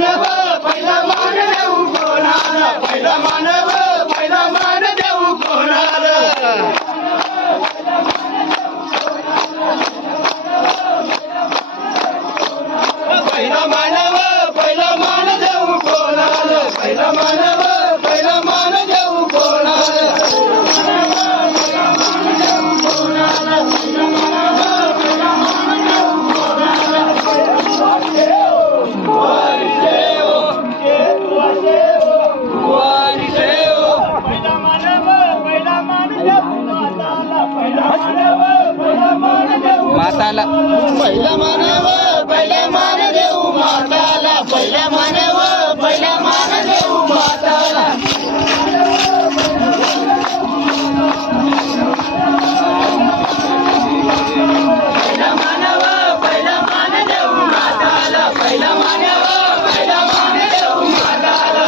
पहिला मान देऊ कोणाला पहिला मानव पहिला मान देऊ कोणाला पहिला मानव पहिला मान देऊ कोणाला पहिला मानव पहिला मान देऊ कोणाला माताला पहिला मानव पहिला मान देऊ माताला पहिला मानव पहिला मान देऊ माताला पहिला मानव पहिला मान देऊ माताला पहिला मानव पहिला मान देऊ माताला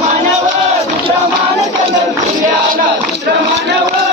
मानव दुसरा मान चंद्र सूर्याला दुसरा मानव